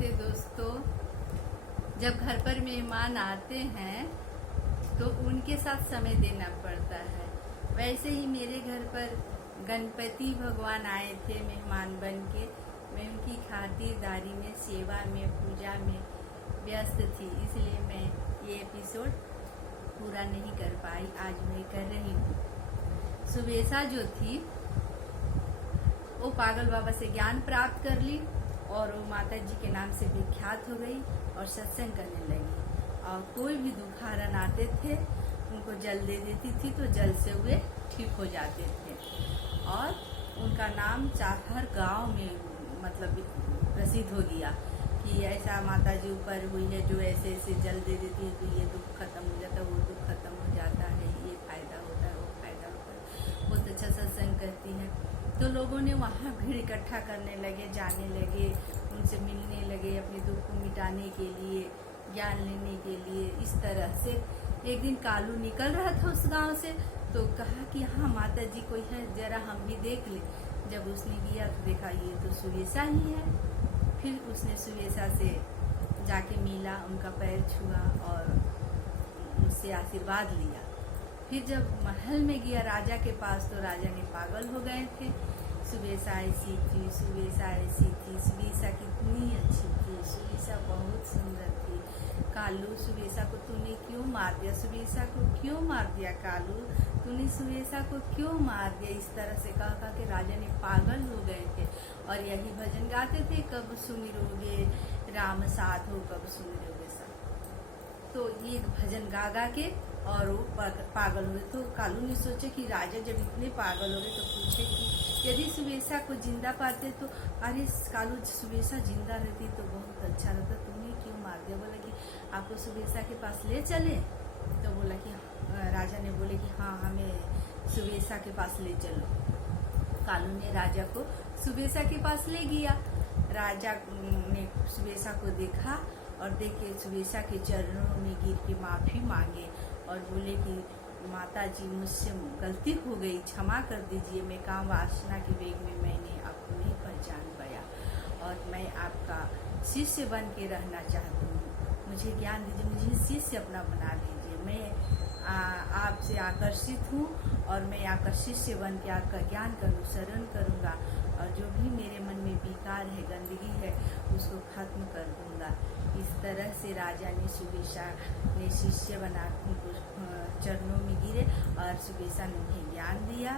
नमस्ते दोस्तों। जब घर पर मेहमान आते हैं तो उनके साथ समय देना पड़ता है। वैसे ही मेरे घर पर गणपति भगवान आए थे मेहमान बन के। मैं उनकी खातिरदारी में, सेवा में, पूजा में व्यस्त थी, इसलिए मैं ये एपिसोड पूरा नहीं कर पाई। आज मैं कर रही हूँ। सुबेसा जो थी वो पागल बाबा से ज्ञान प्राप्त कर ली और वो माता जी के नाम से विख्यात हो गई और सत्संग करने लगी। और कोई भी दुखारन आते थे उनको जल दे देती थी तो जल से वे ठीक हो जाते थे। और उनका नाम हर गांव में मतलब प्रसिद्ध हो गया कि ऐसा माता जी ऊपर हुई है जो ऐसे ऐसे जल दे देती है तो ये दुख खत्म हो जाता है, वो दुख खत्म हो जाता है, ये फायदा होता है, वो फायदा होता है। बहुत अच्छा सत्संग करती है। तो लोगों ने वहाँ भीड़ इकट्ठा करने लगे, जाने लगे, उनसे मिलने लगे, अपने दुख को मिटाने के लिए, ज्ञान लेने के लिए। इस तरह से एक दिन कालू निकल रहा था उस गांव से, तो कहा कि हाँ माता जी कोई है, जरा हम भी देख ले। जब उसने किया तो देखा ये तो सुबेसा ही है। फिर उसने सुबेसा से जाके मिला, उनका पैर छुआ और उससे आशीर्वाद लिया। फिर जब महल में गया राजा के पास तो राजा ने पागल हो गए थे। सुबेसा ऐसी थी, सुबेसा ऐसी थी, सुबेसा कितनी अच्छी थी, सुबेसा बहुत सुंदर थी। कालू सुबेसा को तूने क्यों मार दिया, सुबेसा को क्यों मार दिया कालू, तूने सुबेसा को क्यों मार दिया। इस तरह से कहा कि राजा ने पागल हो गए थे और यही भजन गाते थे, कब सुमिरोगे राम साथ हो, कब सुमिरोगे साथ। तो ये भजन गा गा के और वो पागल हुए। तो कालू ने सोचा कि राजा जब इतने पागल हो गए तो पूछे कि यदि सुबेसा को जिंदा पाते तो, अरे कालू सुबेसा जिंदा रहती तो बहुत अच्छा रहता, तुमने क्यों मार दिया। बोला कि आपको सुबेसा के पास ले चले। तो बोला कि राजा ने बोले कि हाँ हमें सुबेसा के पास ले चलो। कालू ने राजा को सुबेसा के पास ले गया। राजा ने सुबेसा को देखा और देख के सुबेसा के चरणों में गिर के माफी मांगे और बोले कि माता जी मुझसे गलती हो गई, क्षमा कर दीजिए, मैं काम वासना के वेग में मैंने आपको नहीं पहचान पाया और मैं आपका शिष्य बन के रहना चाहती हूँ। मुझे ज्ञान दीजिए, मुझे शिष्य अपना बना दीजिए। मैं आपसे आकर्षित हूँ और मैं आपका शिष्य बन के आपका ज्ञान का अनुसरण करूँगा और जो भी मेरे मन में विकार है, गंदगी है, उसको खत्म कर दूंगा। इस तरह से राजा ने सुबेसा ने शिष्य बना उनको चरणों में गिरे और सुबेसा ने उन्हें ज्ञान दिया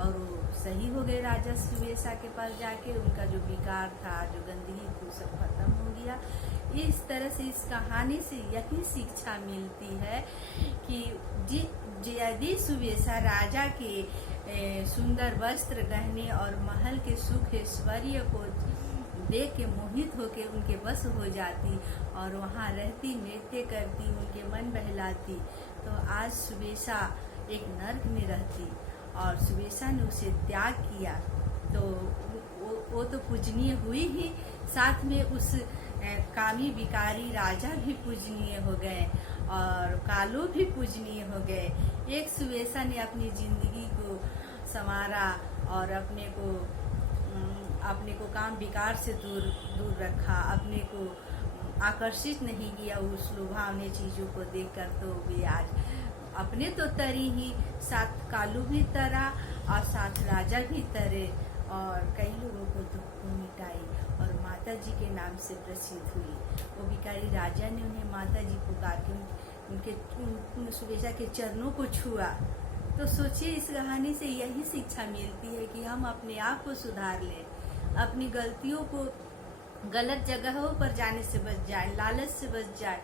और वो सही हो गए। राजा सुबेसा के पास जाके उनका जो विकार था, जो गंदगी थी, सब खत्म हो गया। इस तरह से इस कहानी से यही शिक्षा मिलती है कि यदि सुबेसा राजा के सुंदर वस्त्र, गहने और महल के सुख ऐश्वर्य को देख के मोहित होके उनके बस हो जाती और वहाँ रहती, नृत्य करती, उनके मन बहलाती, तो आज सुबेसा एक नर्क में रहती और सुबेसा ने उसे त्याग किया तो वो तो पूजनीय हुई ही, साथ में उस कामी विकारी राजा भी पूजनीय हो गए और कालू भी पूजनीय हो गए। एक सुबेसा ने अपनी जिंदगी को संवारा और अपने को काम विकार से दूर रखा, अपने को आकर्षित नहीं किया उस लुभावने चीजों को देखकर। तो वे आज अपने तो तरी ही, साथ कालू भी तरा और साथ राजा भी तरे और कई लोगों को दुख को मिटाई और माता जी के नाम से प्रसिद्ध हुई। वो भिखारी राजा ने उन्हें माता जी पुकार के उनके सुबेसा के चरणों को छुआ। तो सोचिए इस कहानी से यही शिक्षा मिलती है कि हम अपने आप को सुधार लें, अपनी गलतियों को, गलत जगहों पर जाने से बच जाए, लालच से बच जाए,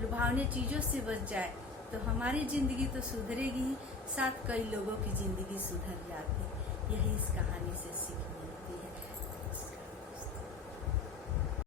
लुभावने चीजों से बच जाए तो हमारी जिंदगी तो सुधरेगी ही, साथ कई लोगों की जिंदगी सुधर जाती। यही इस कहानी से सीख